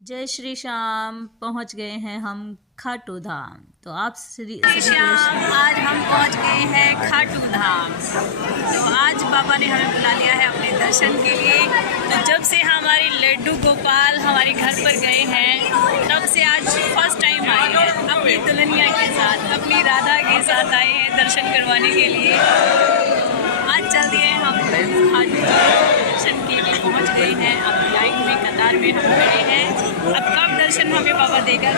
जय श्री श्याम। पहुंच गए हैं हम खाटू धाम। तो आप श्याम आज हम पहुंच गए हैं खाटू धाम। तो आज बाबा ने हमें बुला लिया है अपने दर्शन के लिए। तो जब से हमारे लड्डू गोपाल हमारे घर पर गए हैं तब से आज फर्स्ट टाइम आए हैं अपनी दुल्हनिया के साथ, अपनी राधा के साथ आए हैं दर्शन करवाने के लिए। आज चल दिए हम खाटू दर्शन के लिए पहुँच गए हैं। अब लाइन में कतार में हम खड़े हैं। अब कब दर्शन हमें बाबा देगा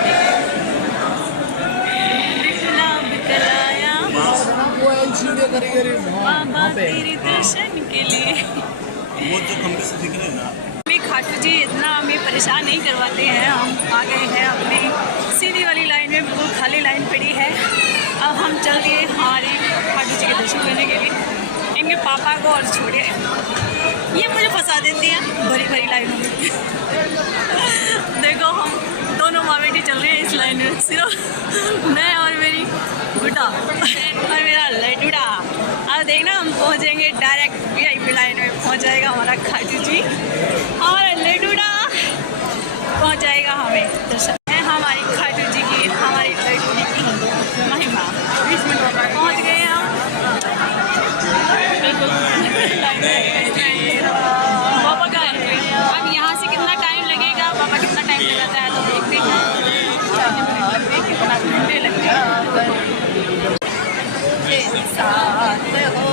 बाबा तेरे दर्शन के लिए। वो जो खंबे से दिख रहे हैं ना, खाटू जी इतना हमें परेशान नहीं करवाते हैं। हम आ गए हैं अपनी सीधी वाली लाइन में, बिल्कुल खाली लाइन पड़ी है। अब हम चल दिए हमारे खाटू जी के दर्शन करने के लिए। इनके पापा को और छोड़े, ये मुझे फंसा देती हैं भरी भरी लाइनों में। देखो हम दोनों माँ बेटी चल रहे हैं इस लाइन में, सिर्फ मैं और मेरी गुड्डा और मेरा लड्डूड़ा। अब देखना हम पहुँचेंगे डायरेक्ट VIP लाइन में पहुँच जाएगा हमारा खाटू जी। हमारा लड्डूड़ा पहुँच जाएगा हमें दर्शन है हमारी खाटू जी की, हमारी लड्डू की महिमा। 20 मिनट में पहुँच गए हम। पापा का अब यहाँ से कितना टाइम लगेगा, पापा कितना टाइम लगाता है तो देखते हैं कितना घंटे लगते हैं। साथ हो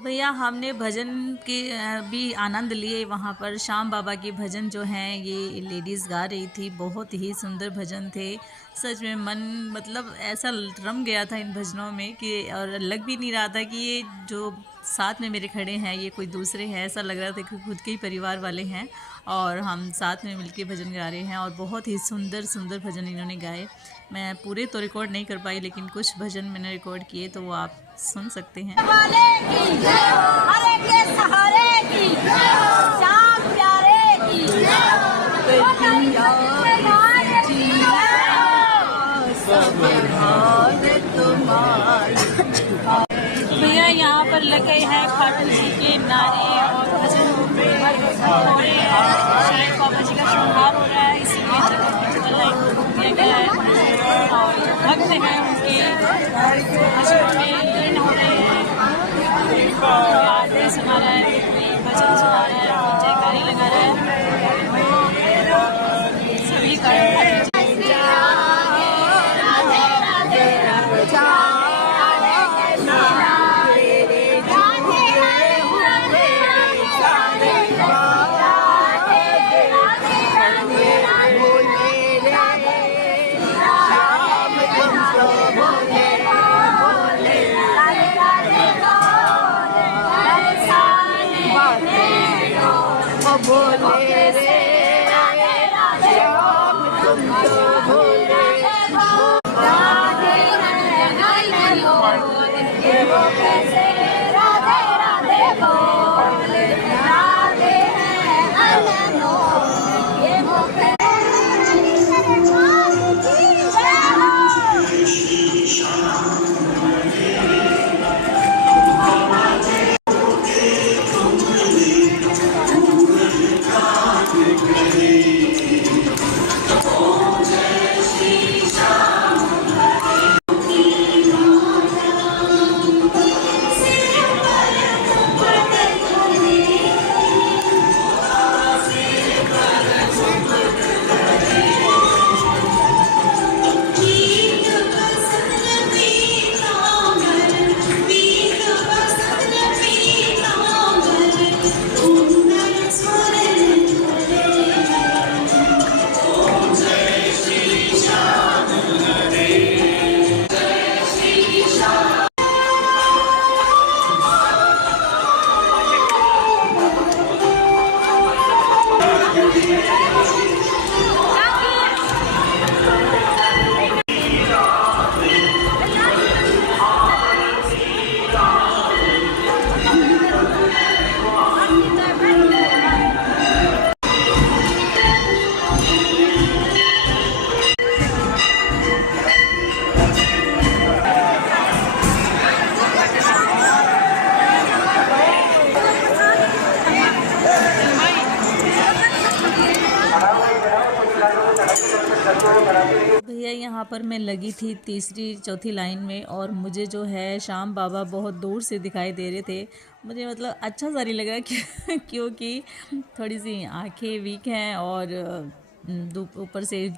भैया हमने भजन के भी आनंद लिए वहाँ पर। श्याम बाबा के भजन जो हैं ये लेडीज़ गा रही थी, बहुत ही सुंदर भजन थे। सच में मन मतलब ऐसा रम गया था इन भजनों में कि और लग भी नहीं रहा था कि ये जो साथ में मेरे खड़े हैं ये कोई दूसरे हैं। ऐसा लग रहा था कि खुद के ही परिवार वाले हैं और हम साथ में मिलके भजन गा रहे हैं। और बहुत ही सुंदर सुंदर भजन इन्होंने गाए। मैं पूरे तो रिकॉर्ड नहीं कर पाई, लेकिन कुछ भजन मैंने रिकॉर्ड किए तो वो आप सुन सकते हैं। हरे के सहारे की श्याम प्यारे की भैया यहाँ पर लगे हैं खाटू जी के नारे और भजन हो रहे हैं। शायद बाबा जी का श्रृंगार हो रहा है, इसलिए जगह लाइन दिया गया है। और जो भक्त हैं उनके भजनों में लीन हो रहे हैं। आरती सुना रहा है, भजन सुना रहा है, जयकारी लगा रहा है सभी का। बोले रे श्याम तुम तो भोले राधे राधे राधे बोले राधे अननो ये भैया यहाँ पर मैं लगी थी तीसरी चौथी लाइन में, और मुझे जो है श्याम बाबा बहुत दूर से दिखाई दे रहे थे। मुझे मतलब अच्छा सा नहीं लगा क्योंकि थोड़ी सी आंखें वीक हैं, और ऊपर से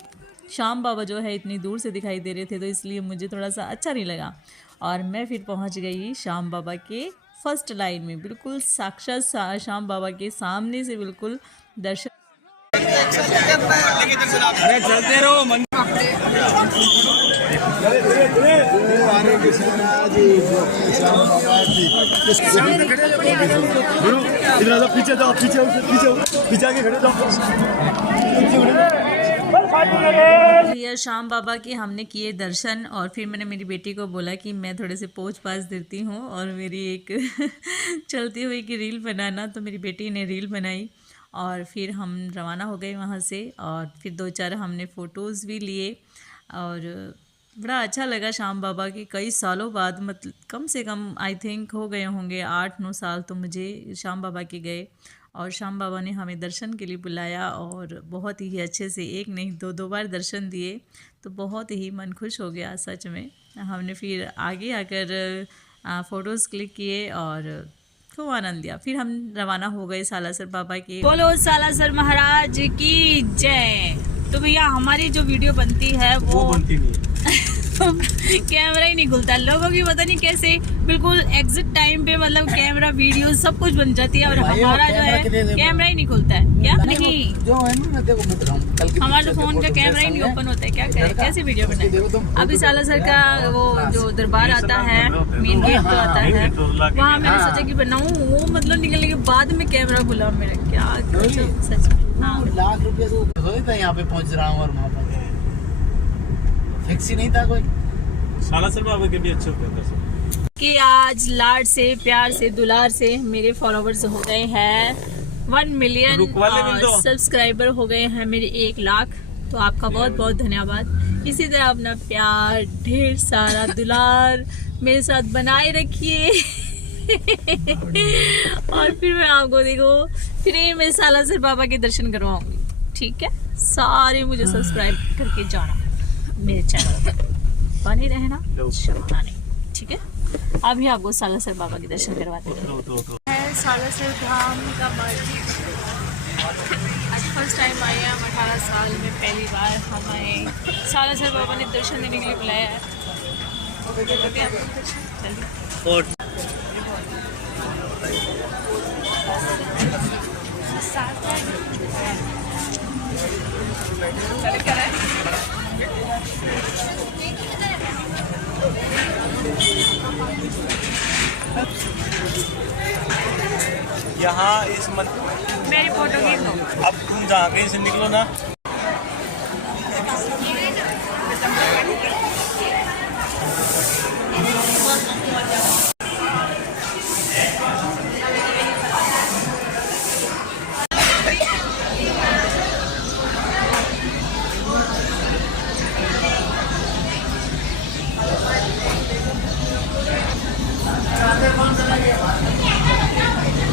श्याम बाबा जो है इतनी दूर से दिखाई दे रहे थे, तो इसलिए मुझे थोड़ा सा अच्छा नहीं लगा। और मैं फिर पहुँच गई श्याम बाबा के फर्स्ट लाइन में, बिल्कुल साक्षात श्याम बाबा के सामने से बिल्कुल दर्शन। अरे चलते रहो मन इधर पीछे जाओ, पीछे आके खड़े जाओ। भैया श्याम बाबा के हमने किए दर्शन, और फिर मैंने मेरी बेटी को बोला कि मैं थोड़े से पोज पास देती हूँ और मेरी एक चलती हुई की रील बनाना, तो मेरी बेटी ने रील बनाई। और फिर हम रवाना हो गए वहाँ से, और फिर 2-4 हमने फ़ोटोज़ भी लिए, और बड़ा अच्छा लगा। श्याम बाबा के कई सालों बाद, मतलब कम से कम आई थिंक हो गए होंगे 8-9 साल तो मुझे श्याम बाबा के गए, और श्याम बाबा ने हमें दर्शन के लिए बुलाया, और बहुत ही अच्छे से एक नहीं 2 बार दर्शन दिए, तो बहुत ही मन खुश हो गया सच में। हमने फिर आगे आकर फ़ोटोज़ क्लिक किए और खूब आनंद लिया। फिर हम रवाना हो गए सालासर बाबा के। बोलो सालासर महाराज की जय। तो भैया हमारी जो वीडियो बनती है वो बनती नहीं कैमरा ही नहीं खुलता, लोगों की पता नहीं कैसे बिल्कुल एग्जिट टाइम पे मतलब कैमरा वीडियो सब कुछ बन जाती है, और हमारा जो है कैमरा ही नहीं खुलता है। क्या नहीं, जो है ना मैं देखो बता रहा हूं, हमारे फोन का कैमरा ही नहीं ओपन होता है। क्या करें, कैसे वीडियो बनाए। अभी सालासर का वो जो दरबार आता है, मेन गेट तो आता है, वहाँ मैंने सोचा कि बनाऊं, वो मतलब निकलने के बाद में कैमरा खुला मेरा। क्या सच में। हाँ, लाख रुपए से यहाँ पे पहुंच रहा हूँ, और वहाँ पर फिक्स ही नहीं था कोई। सालासर बाबा के भी अच्छे होते हैं कि आज लाड से प्यार से दुलार से मेरे फॉलोवर्स हो गए हैं 1 मिलियन, और सब्सक्राइबर हो गए हैं मेरे 1 लाख। तो आपका बहुत बहुत धन्यवाद। इसी तरह अपना प्यार, ढेर सारा दुलार मेरे साथ बनाए रखिए। और फिर मैं आपको देखो फिर मैं सालासर बाबा के दर्शन करवाऊंगी। ठीक है, सारे मुझे सब्सक्राइब करके जाना मेरे चैनल पर, बने रहना, छोड़ना नहीं। ठीक है, अभी आपको सालासर बाबा के दर्शन करवाते हैं। सालासर धाम का मस्जिद आज फर्स्ट टाइम आए हैं, हम 18 साल में पहली बार हम आए। सालासर बाबा ने दर्शन देने के लिए बुलाया है। यहाँ इस मेरी फोटो की लो। अब तुम जहाँ कहीं से निकलो ना,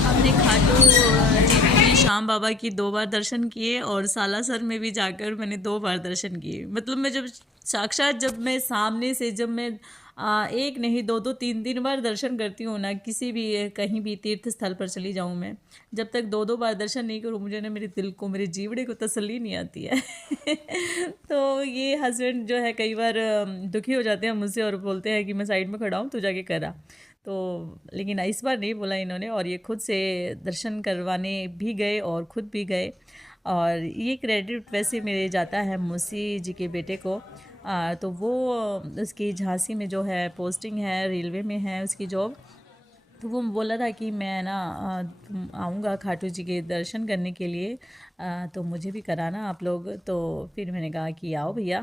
हमने खाटू में श्याम बाबा की 2 बार दर्शन किए, और सालासर में भी जाकर मैंने 2 बार दर्शन किए। मतलब मैं जब साक्षात, जब मैं सामने से, जब मैं एक नहीं 2-2 3-3 बार दर्शन करती हूँ ना, किसी भी कहीं भी तीर्थ स्थल पर चली जाऊँ मैं, जब तक 2-2 बार दर्शन नहीं करूँ, मुझे ना मेरे दिल को, मेरे जीवड़े को तसल्ली नहीं आती है। तो ये हस्बैंड जो है कई बार दुखी हो जाते हैं मुझसे, और बोलते हैं कि मैं साइड में खड़ा हूँ, तू जाके करा। तो लेकिन इस बार नहीं बोला इन्होंने, और ये खुद से दर्शन करवाने भी गए और खुद भी गए। और ये क्रेडिट वैसे मेरे जाता है मौसी जी के बेटे को। तो वो उसकी झांसी में जो है पोस्टिंग है, रेलवे में है उसकी जॉब। तो वो बोला था कि मैं ना आऊँगा खाटू जी के दर्शन करने के लिए, तो मुझे भी कराना आप लोग। तो फिर मैंने कहा कि आओ भैया।